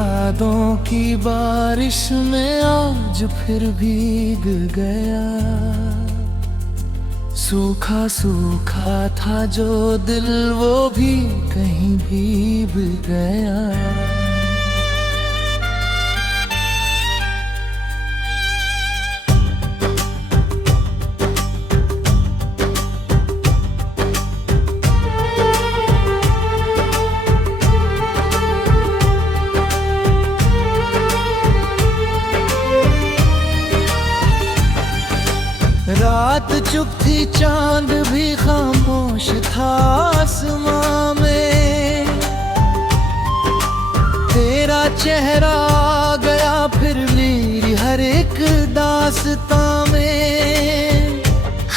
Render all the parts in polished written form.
यादों की बारिश में आज फिर भीग गया। सूखा सूखा था जो दिल वो भी कहीं भीग गया। रात चुप थी, चांद भी खामोश था आसमां में। तेरा चेहरा आ गया फिर मेरी हर एक दास्तां में।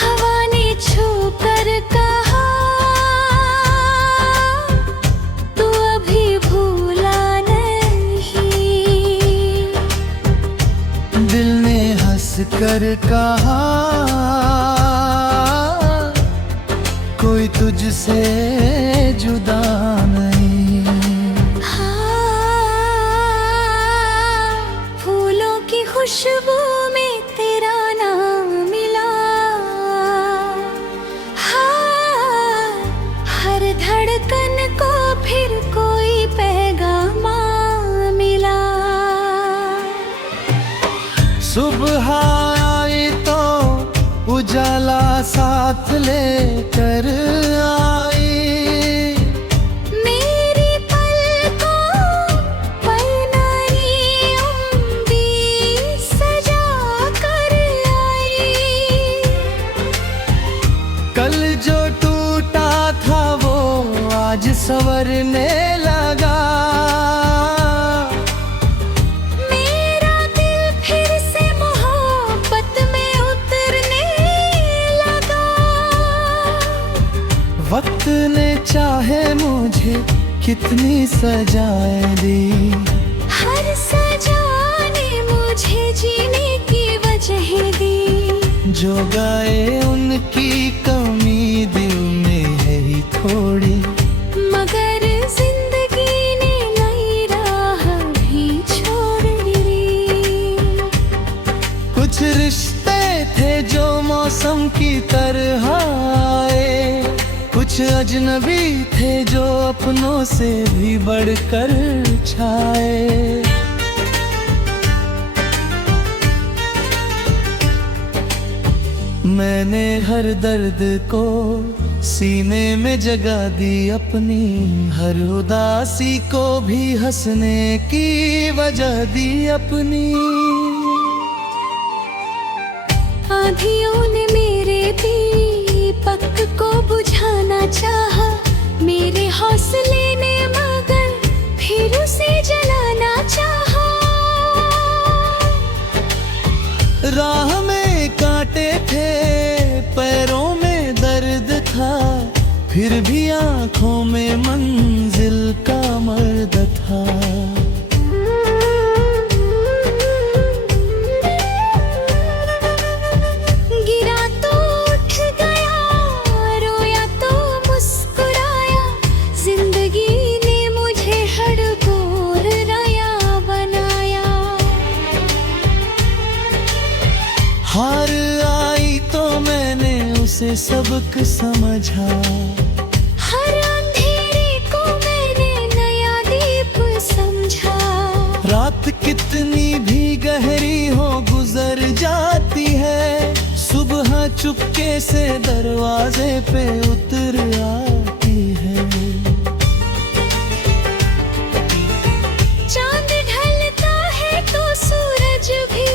हवा ने छू कर कहा तू अभी भूला नहीं। दिल ने हंस कर कहा कोई तुझसे जुदा नहीं। हाँ, फूलों की खुशबू में तेरा नाम मिला। हाँ, हर धड़कन को फिर कोई पैगाम मिला। सुबह आई तो उजाला साथ लेकर आई। मेरी पलकों पर नई उम्मीद सजा कर आई। कल जो टूटा था वो आज संवरने लगा। वक्त ने चाहे मुझे कितनी सजाएं दी। हर सजा ने मुझे जीने की वजह दी। जो गाए उनकी कमी दिल में है ही थोड़ी। मगर जिंदगी ने नई राह भी छोड़ दी। कुछ रिश्ते थे जो मौसम की तरह आए। कुछ अजनबी थे जो अपनों से भी बढ़कर छाए। मैंने हर दर्द को सीने में जगा दी अपनी। हर उदासी को भी हंसने की वजह दी अपनी। आंधियों ने मेरे दीपक को बुझाना चाहा। मेरे हौसले ने मगर फिर उसे जलाना चाहा। राह में कांटे थे, पैरों में दर्द था, फिर भी आंखों में मंजिल का मर्द था। हार आई तो मैंने उसे सबक समझा। हर अंधेरे को मैंने नया दीप समझा। रात कितनी भी गहरी हो गुजर जाती है। सुबह चुपके से दरवाजे पे उतर आती है। चांद ढलता है तो सूरज भी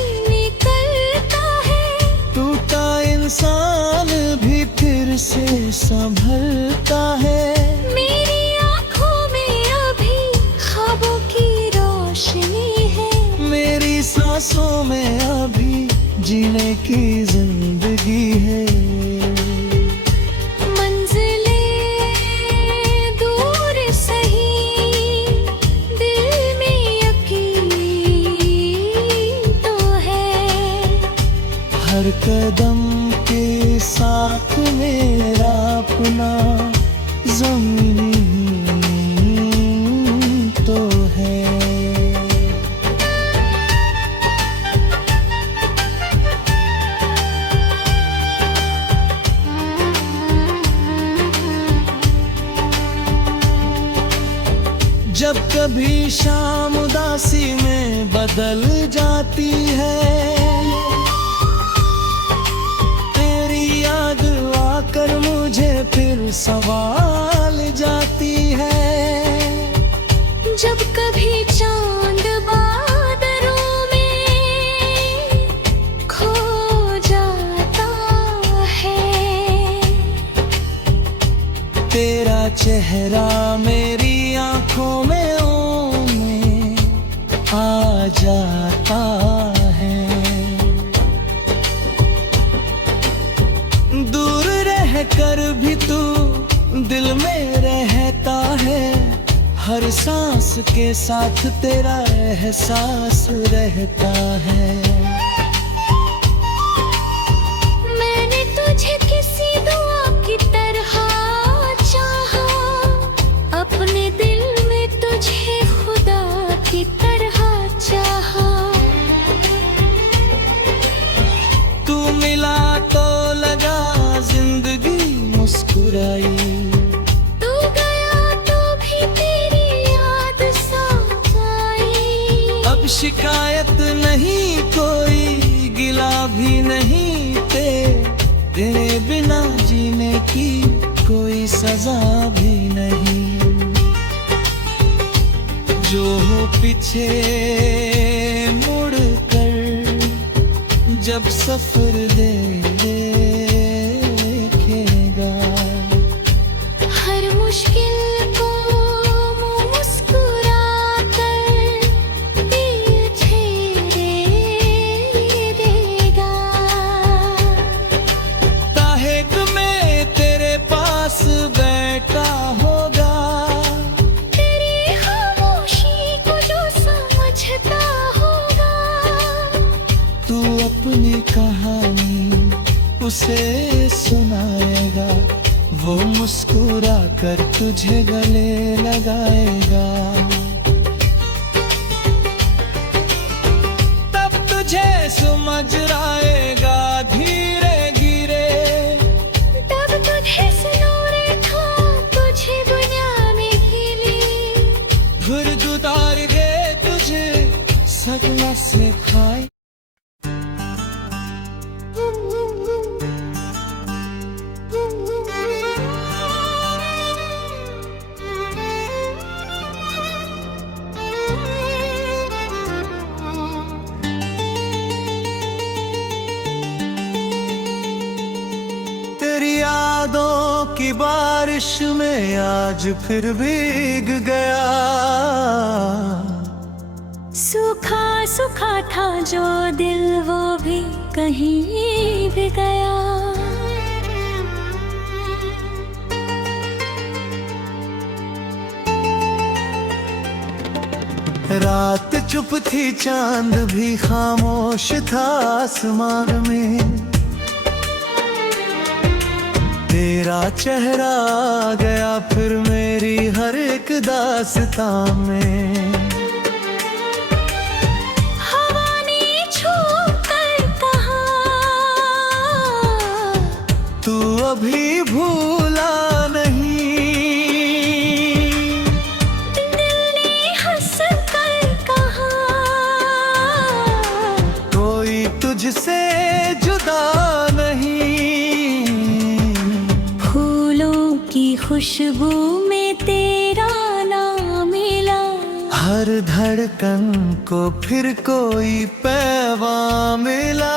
इंसान भी फिर से संभलता है। मेरी आँखों में अभी ख्वाबों की रोशनी है। मेरी सांसों में अभी जीने की जिंदगी है। मंजिलें दूर सही, दिल में यकीन तो है। हर कदम के साथ मेरा अपना ज़मीन तो है। कभी शाम उदासी में बदल जाती है, तेरी याद आकर मुझे फिर सवाल जाती है। जब कभी चांद बादलों में खो जाता है, तेरा चेहरा मेरी आंखों में आ जाता है। दूर रहकर भी तू दिल में रहता है, हर सांस के साथ तेरा एहसास रहता है। मैंने तुझे किसी दुआ की तरह चाहा, अपने दिल में तुझे खुदा की तरह चाहा। तू मिला तो लगा जिंदगी मुस्कुराई, तू गया तो भी तेरी याद साथ आई। अब शिकायत नहीं कोई, गिला भी नहीं, तेरे बिना जीने की कोई सजा भी नहीं। जो हो पीछे मुड़ कर जब सफर देखेगा, हर मुश्किल को मुस्कुरा कर पीछे देगा। ताहेक में तेरे पास बैठा होगा, तेरी खामोशी को जो समझता होगा। तू अपनी कहानी उसे सुनाएगा, वो मुस्कुरा कर तुझे गले लगाएगा। तब तुझे समझ आएगा धीरे धीरे, तब तुझे सुनूरे था तुझे दुनिया में खिली। फिर उतार दे तुझे सगला से खाए। तेरी यादों की बारिश में आज फिर भीग गया, सूखा सूखा था जो दिल वो भी कहीं भी गया। रात चुप थी चांद भी खामोश था आसमान में, तेरा चेहरा आ गया फिर मेरी हर एक दास्तां में। हवा ने छू कर कहा, तू अभी भूला नहीं, दिल ने हंस कर कहा, कोई तुझसे जुदा नहीं। फूलों की खुशबू में तेरा नाम मिला, हर धड़कन को फिर कोई पैगाम मिला।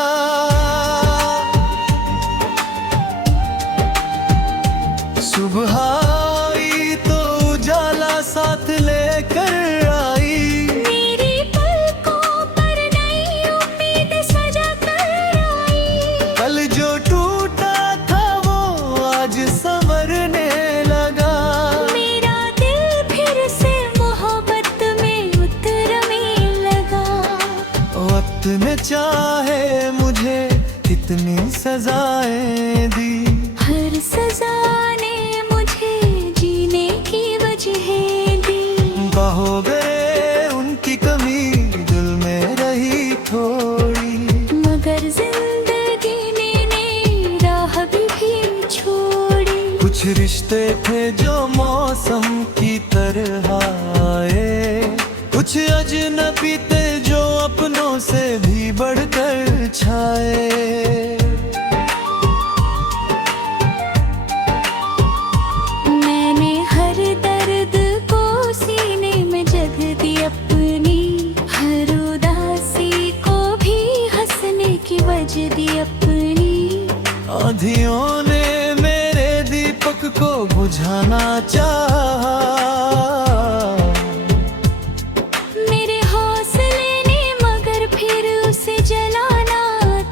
सुबह आई तो उजाला साथ लेकर आई, मेरी पलकों पर नई उम्मीद सजा कर आई। कल जो टूटा था वो आज संवरने लगा, मेरा दिल फिर से मोहब्बत में उतरने लगा। वक्त ने चाहे मुझे कितनी सजाएं दी, हर सजा ने मुझे जीने की वजह दी। हो गए उनकी कमी दिल में रही थोड़ी, मगर जिंदगी ने राह भी छोड़ी। कुछ रिश्ते थे जो मौसम की तरह आए, कुछ अजनबी थे जो अपनों से भी बढ़कर छाए। मैंने हर दर्द को सीने में जगह दी अपनी, हर उदासी को भी हंसने की वजह दी अपनी। आंधियों ने मेरे दीपक को बुझाना चाहा, मेरे हौसले ने मगर फिर उसे जलाना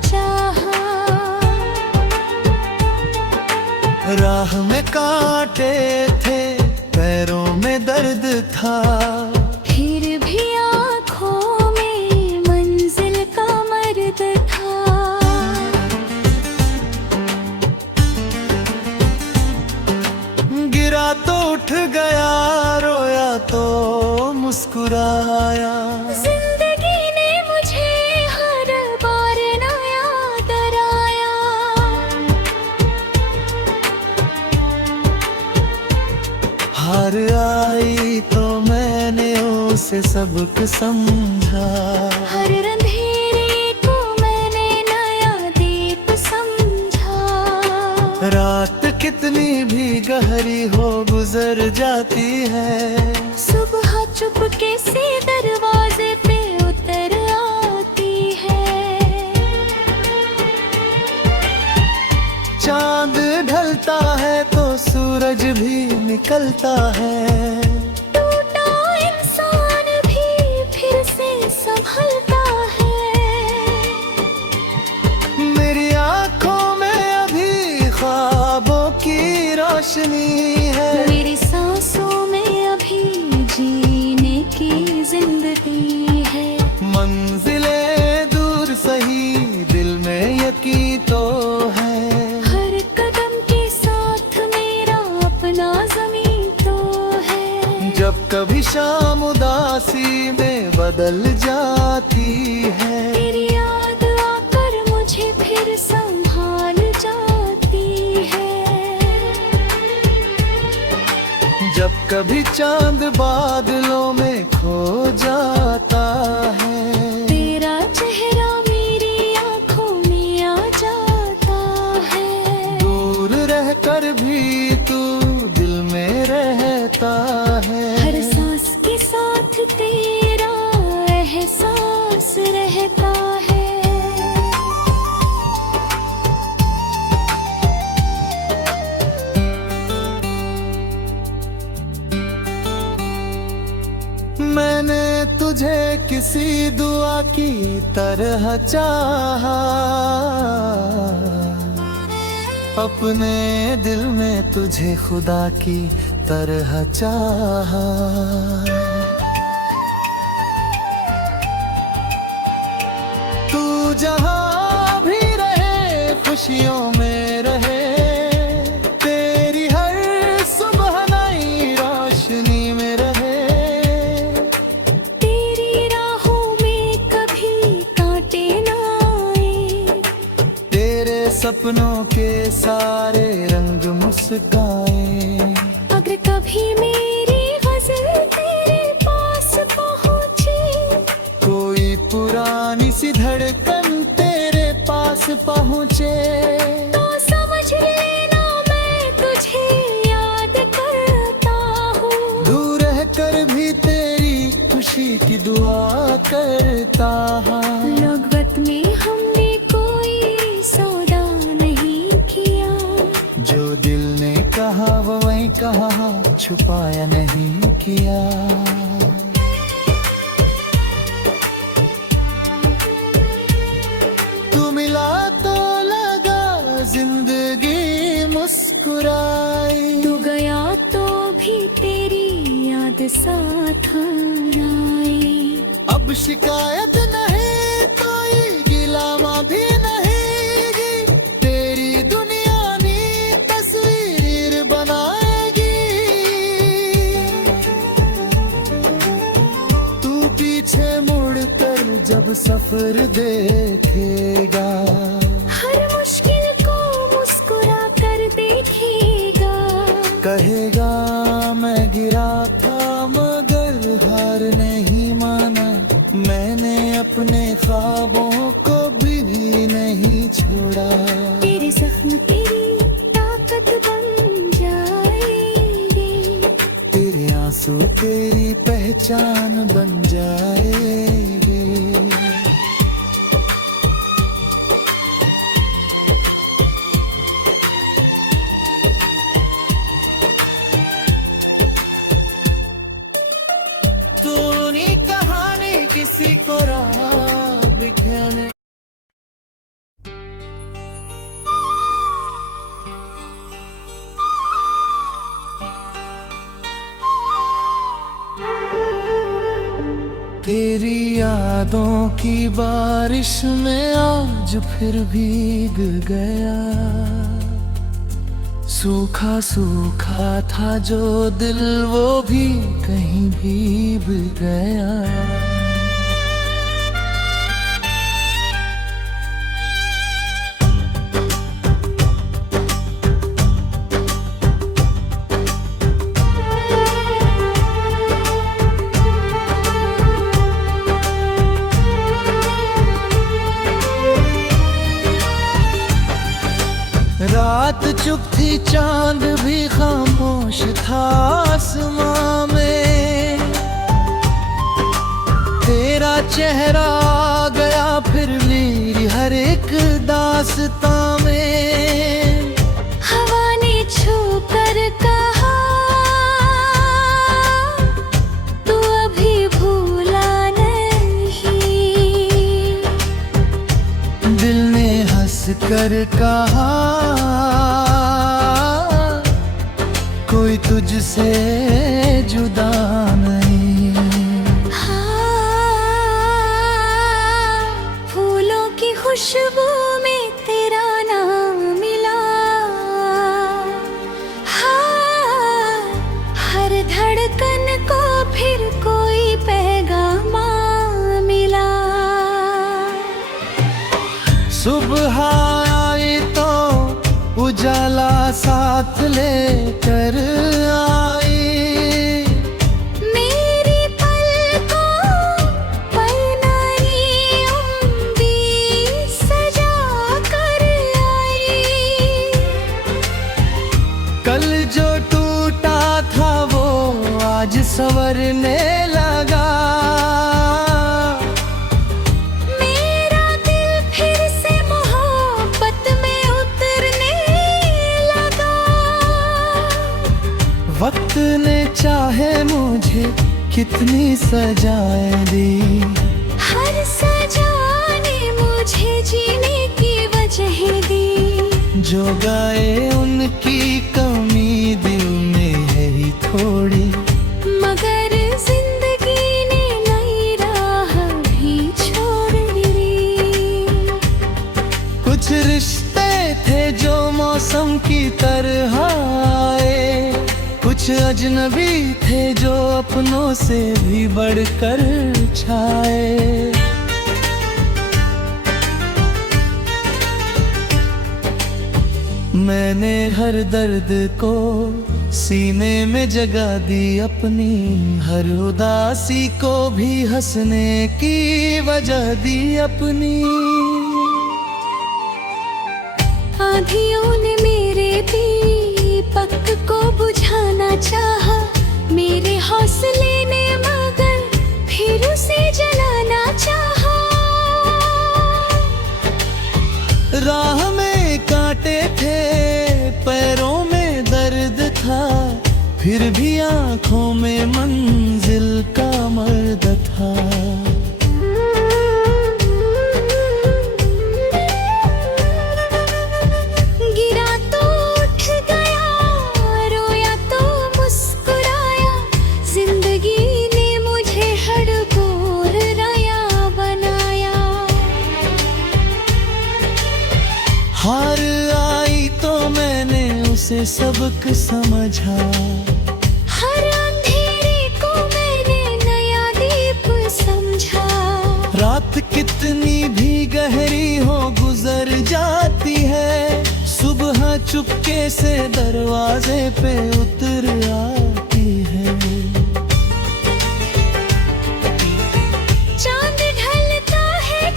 चाहा। राह में कांटे थे, पैरों में दर्द था, फिर भी आँखों में मंजिल का मर्द था। गिरा तो उठ गया, रोया तो मुस्कुराया। जिंदगी ने मुझे हर बार नया डराया। हार आई तो मैंने उसे सबक समझा, हर अंधेरे को मैंने नया दीप समझा। रात कितनी भी गहरी हो गुजर जाती है, सुबह चुपके से दरवाजे पे उतर आती है। चांद ढलता है तो सूरज भी निकलता है, टूटा इंसान भी फिर से संभलता है। मेरी आंखों में अभी ख्वाबों की रोशनी है, मेरी सांसों में अभी जीने की जिंदगी है। मंजिलें दूर सही दिल में यकीन तो है, हर कदम के साथ मेरा अपना ज़मीन तो है। जब कभी शाम उदासी में बदल जाती है, तेरी याद आकर मुझे फिर संभाल जाती है। जब कभी चांद बादलों में खो जाता है, तेरा चेहरा मेरी आंखों में आ जाता है। दूर रहकर भी तू दिल में रहता है, हर सांस के साथ तेरा एहसास रहता है। मैंने तुझे किसी दुआ की तरह चाहा, अपने दिल में तुझे खुदा की तरह चाहा। तू जहां भी रहे खुशियों में रहे, तेरी हर सुबह नई रोशनी में रहे। तेरी राहों में कभी कांटे ना आए, तेरे सपनों के सारे रंग मुस्काए। अगर कभी मेरी गजल तेरे पास पहुंचे, कोई पुरानी सी धड़कन तेरे पास पहुँचे, तो समझ लेना मैं तुझे याद करता हूँ। दूर रह कर भी तेरी खुशी की दुआ करता हूँ। लगवत में हमने कोई सौदा नहीं किया, जो दिल ने कहा वो वही कहा, छुपाया नहीं किया। तू मिला तो लगा जिंदगी मुस्कुराई, तू गया तो भी तेरी याद साथ आई। अब शिकायत नहीं कोई गिलामा भी नहीं, तेरी दुनिया नी तस्वीर बनाएगी। तू पीछे मुड़ कर जब सफर देखेगा, हर मुश्किल को मुस्कुरा कर देखेगा। कहेगा मैं गिरा था मगर हार नहीं माना। ख्वाबों को भी नहीं छोड़ा। तेरे जख्म तेरी ताकत बन जाएंगे, तेरे आंसू तेरी पहचान बन जाएंगे। तूने कहानी किसी को राह दिखाने। तेरी यादों की बारिश में आज फिर भीग गया। सूखा सूखा था जो दिल वो भी कहीं भीग गया। रात चुप थी चांद भी खामोश था आसमां में। तेरा चेहरा आ गया फिर मेरी हर एक दास्तां में। हवा ने छू कर कहा तू अभी भूला नहीं, दिल ने हंस कर कहा कोई तुझसे जुदा नहीं। हाँ, फूलों की खुशबू में तेरा नाम मिला। हाँ, हर धड़कन को फिर कोई पैगाम मिला। सुबह आई तो उजाला साथ लेकर आई। मेरी पलकों पर नई उम्मीद सजा कर आई। कल जो टूटा था वो आज संवरने लगा। मेरा दिल फिर से मोहब्बत में उतरने लगा। वक्त ने चाहे मुझे कितनी सजाएं दी। हर सजा ने मुझे जीने की वजह दी। जो गाए उनकी कमी दिल में है ही थोड़ी। मगर जिंदगी ने नई राह भी छोड़ दी। कुछ रिश्ते थे जो मौसम की तरह आए। कुछ अजनबी थे जो अपनों से भी बढ़कर छाए। मैंने हर दर्द को सीने में जगा दी अपनी। हर उदासी को भी हंसने की वजह दी अपनी। आंधियों ने मेरे दीपक को बुझाना चाहा। मेरे हौसले ने मगर फिर उसे जलाना चाहा। राह में कांटे थे पैरों में दर्द था। फिर भी आंखों में मंजिल का मर्द था। गिरा तो उठ गया, रोया तो मुस्कुराया। जिंदगी ने मुझे हड़बोर राया बनाया। हार आई तो मैंने उसे सबक समझा। हर अंधेरे को मैंने नया दीप समझा। रात कितनी भी गहरी हो गुजर जाती है। सुबह चुपके से दरवाजे पे उतर आती है। चांद ढलता है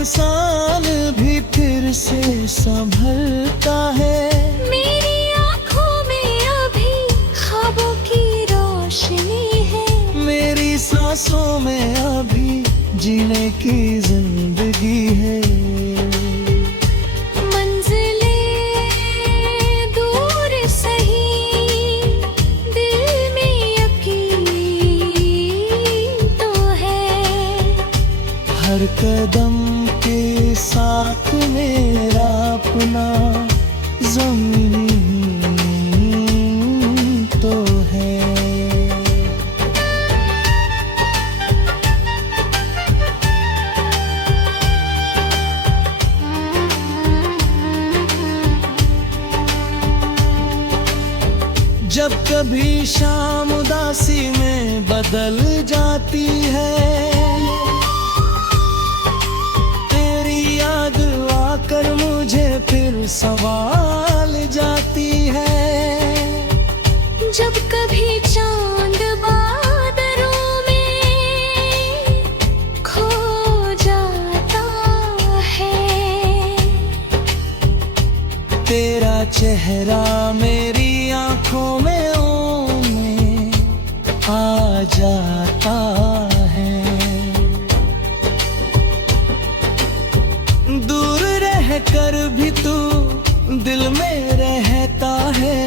इंसान भी फिर से संभलता है। मेरी आँखों में अभी ख्वाबों की रोशनी है। मेरी सांसों में अभी जीने की जिंदगी है। हर कदम के साथ मेरा अपना ज़मीन तो है। जब कभी शाम उदासी में बदल जाती है, कर मुझे फिर सवाल जाती है। जब कभी चांद बादलों में खो जाता है, तेरा चेहरा मेरी आंखों में आ जाता है। दूर कर भी तू दिल में रहता है।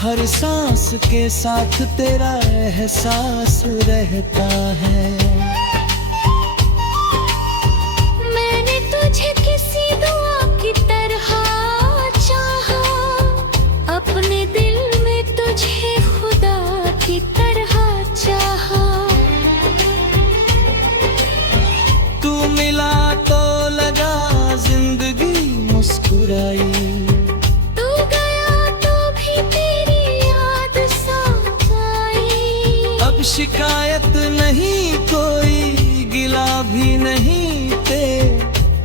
हर सांस के साथ तेरा एहसास रहता है। मैंने तुझे किसी दुआ की तरह चाहा, अपने दिल में तुझे खुदा की तरह चाहा। तू मिला तो लगा जिंदगी मुस्कुराई, तू गया तो भी तेरी याद साथ आई। अब शिकायत नहीं कोई, गिला भी नहीं,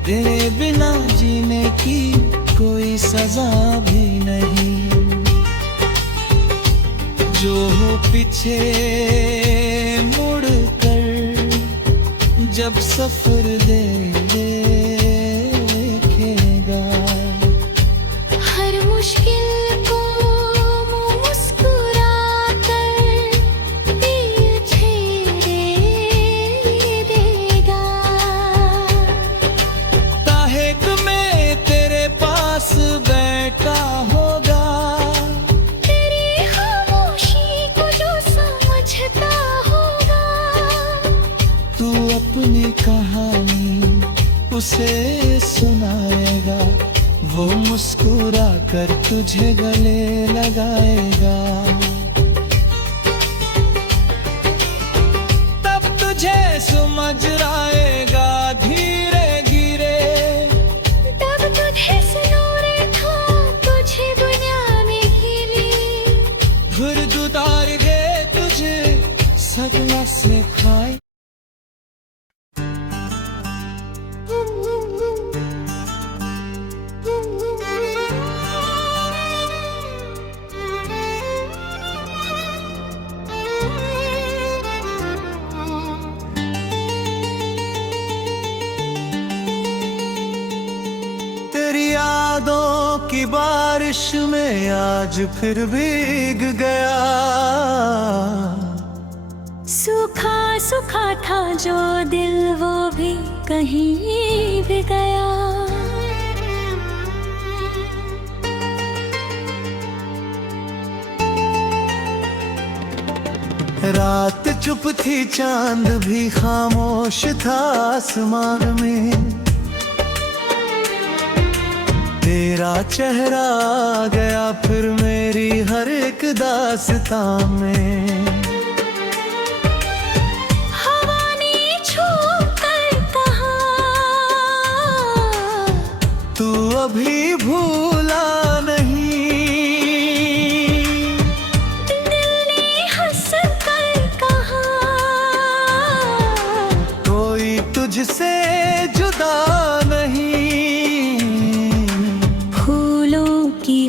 तेरे बिना जीने की कोई सजा भी नहीं। जो हो पीछे मुड़ कर जब सफर दे अपनी कहानी उसे सुनाएगा। वो मुस्कुरा कर तुझे गले लगाएगा। तब तुझे समझ आएगा धीरे धीरे। तब तुझे सुनूरे था तुझे दुनिया में खिली। फिर दुदार गए तुझे सगला से खाए। यादों की बारिश में आज फिर भीग गया। सूखा सूखा था जो दिल वो भी कहीं भी गया। रात चुप थी चांद भी खामोश था आसमान में। तेरा चेहरा आ गया फिर मेरी हर एक दास्तां में। हवा ने छू कर कहा तू अभी भूला नहीं। दिल ने हंस कर कहा कोई तुझसे जुदा नहीं।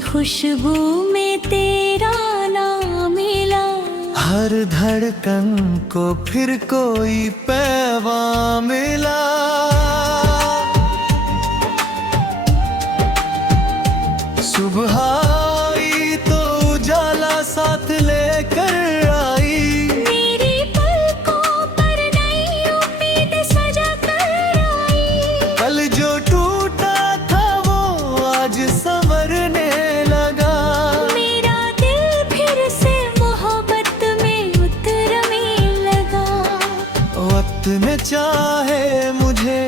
खुशबू में तेरा नाम मिला। हर धड़कन को फिर कोई पैगाम मिला। जो टूटा था वो आज संवरने लगा। मेरा दिल फिर से मोहब्बत में उतरने लगा। वक्त ने चाहे मुझे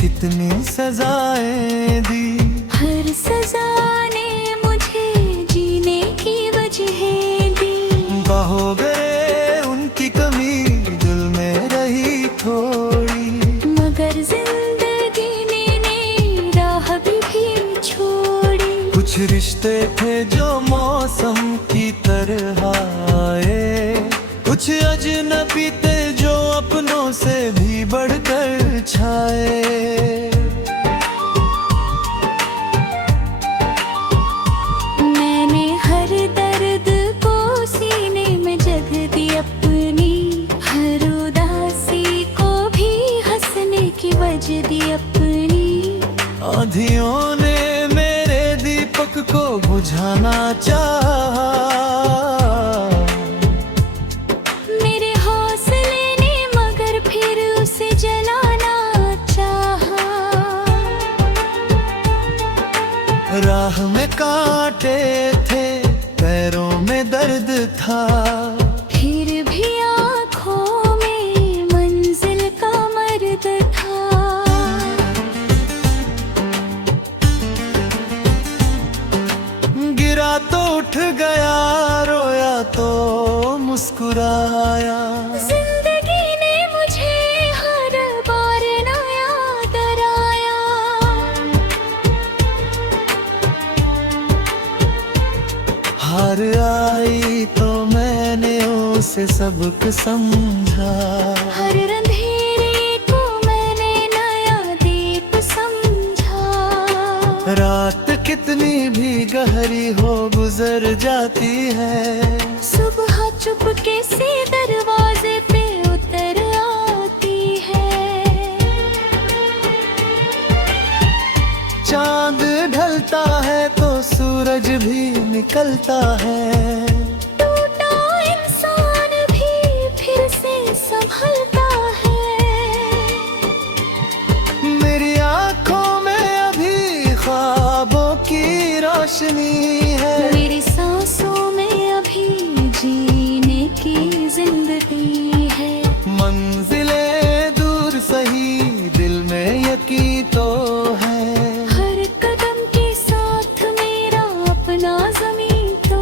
कितनी सजाएं दी, हर सजा ने मुझे जीने की वजह दी। हो गए उनकी कमी दिल में रही थोड़ी, मगर जिंदगी ने राह भी छोड़ी। कुछ रिश्ते थे जो मौसम की तरह आए, कुछ अजनबी थे जो अपनों से भी बढ़कर छाए। मैंने हर दर्द को सीने में जगह दी अपनी, हर उदासी को भी हंसने की वजह दी अपनी। आंधियों ने मेरे दीपक को बुझाना चाहा, मेरे हौसले ने मगर फिर उसे जलाना चाहा। राह में कांटे थे, पैरों में दर्द था, फिर भी आँखों में मंजिल का मर्द था। गिरा तो उठ गया, रोया तो मुस्कुराया। जिंदगी ने मुझे हर बार नया डराया। हार आई तो मैंने उसे सबक समझा, हर अंधेरे को मैंने नया दीप समझा। रात कितनी भी गहरी हो गुजर जाती है, सुबह चुपके से दरवाजे पे उतर आती है। चांद ढलता है तो सूरज भी निकलता है, टूटा इंसान भी फिर से संभलता है। मेरी आंखों में अभी ख्वाबों की रोशनी है, मेरी सांसों में अभी जीने की जिंदगी है। मंजिलें दूर सही दिल में यकीन तो है, हर कदम के साथ मेरा अपना ज़मीन तो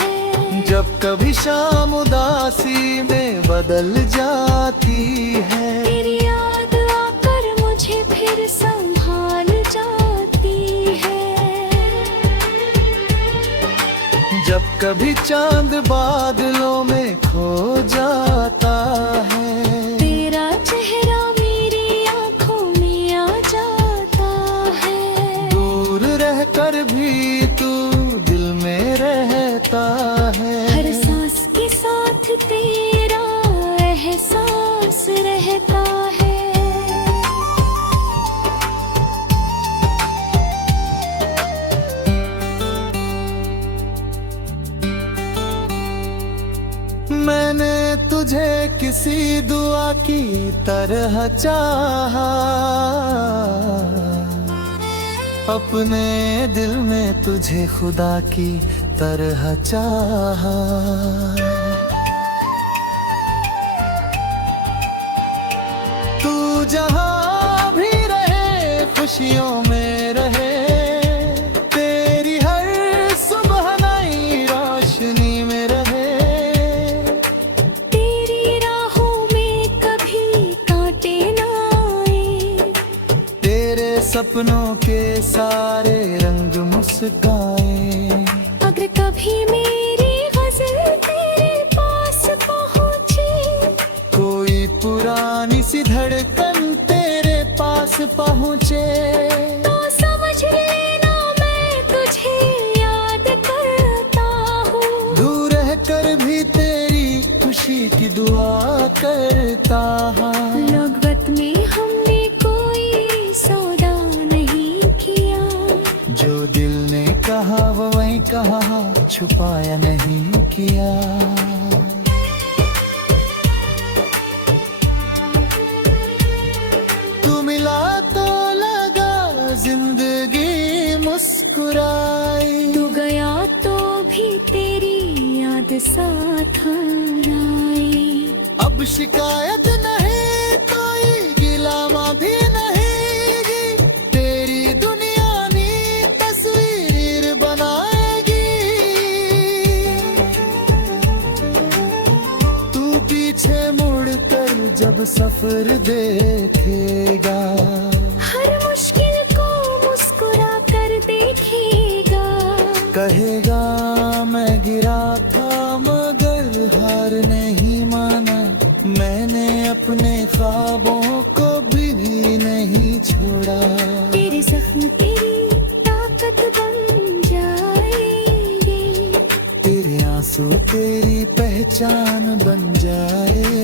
है। जब कभी शाम उदासी में बदल जाती है, तेरी याद आकर मुझे फिर संभाल जाती है। जब कभी चांद बादलों में खो जाता है, तेरा चेहरा मेरी आंखों में आ जाता है। दूर रहकर भी तू दिल में रहता है, हर सांस के साथ तेरा एहसास रहता है। मैंने तुझे किसी दुआ की तरह चाहा, अपने दिल में तुझे खुदा की तरह चाहा। तू जहां भी रहे खुशियों में रहे, तेरी हर सुबह नई रोशनी में रहे। तेरी राहों में कभी कांटे ना आए, तेरे सपनों के सारे रंग मुस्काए। अगर कभी मेरी गजल तेरे पास पहुंचे, कोई पुरानी सी धड़कन तेरे पास पहुँचे, तो समझ लेना मैं तुझे याद करता हूँ। दूर रह कर भी तेरी खुशी की दुआ करता हूँ। लगवत में हमने कोई सौदा नहीं किया, जो दिल ने कहा वो वही कहा, छुपाया नहीं किया। तू मिला तो लगा जिंदगी मुस्कुराई। तू गया तो भी तेरी याद साथ आई। अब शिकायत नहीं कोई गिलामा भी नहीं, तेरी दुनिया नी तस्वीर बनाएगी। तू पीछे मुड़ कर जब सफर देखेगा, हर मुश्किल को मुस्कुरा कर देखेगा। कहेगा मैं गिरा था मगर हार नहीं माना, मैंने अपने ख्वाबों को भी नहीं छोड़ा। तेरे जख्म तेरी ताकत बन जाएंगे, तेरे आंसू तेरी पहचान बन जाए।